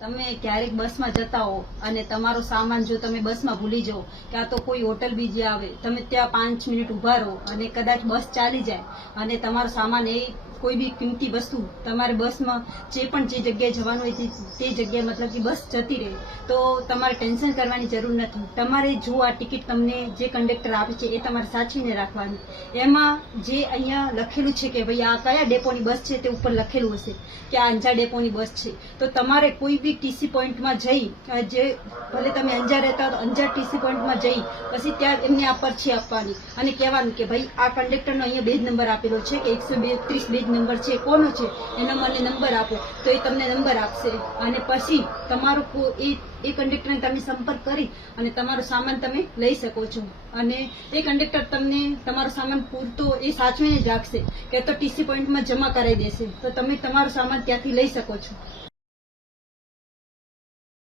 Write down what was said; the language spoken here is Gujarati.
તમે ક્યારેક બસમાં જતા હો અને તમારો સામાન જો તમે બસમાં ભૂલી જાઓ કે આ તો કોઈ હોટલ બીજી આવે, તમે ત્યાં 5 મિનિટ ઉભા રહો અને કદાચ બસ ચાલી જાય અને તમારો સામાન એ કોઈ બી કિંમતી વસ્તુ તમારે બસમાં જે જગ્યાએ જવાનું હોય તે જગ્યાએ મતલબ કે બસ જતી રહે તો તમારે ટેન્શન કરવાની જરૂર નથી. તમારે જો આ ટિકિટ તમને જે કંડક્ટર આપે છે એ તમારે સાચવીને રાખવાની. એમાં જે અહીંયા લખેલું છે કે ભાઈ આ કયા ડેપોની બસ છે તે ઉપર લખેલું હશે કે આ અંજાર ડેપોની બસ છે, તો તમારે કોઈ બી ટીસી પોઈન્ટમાં જઈ, જે ભલે તમે અંજાર રહેતા હો તો અંજાર ટીસી પોઈન્ટમાં જઈ પછી ત્યાં એમને આ પરચી આપવાની અને કહેવાનું કે ભાઈ આ કંડક્ટરનો અહીંયા બેજ નંબર આપેલો છે કે 132 બેજ નંબર છે, કોનો છે એનો મને નંબર આપો, તો એ તમને નંબર આપશે અને પછી તમારો એ કંડક્ટરને તમે સંપર્ક કરી અને તમારો સામાન તમે લઈ શકો છો અને એ કંડક્ટર તમને તમારો સામાન પૂરતો એ સાચવીને જ રાખશે કે તો ટીસી પોઈન્ટમાં જમા કરાવી દેશે, તો તમે તમારો સામાન ત્યાંથી લઈ શકો છો.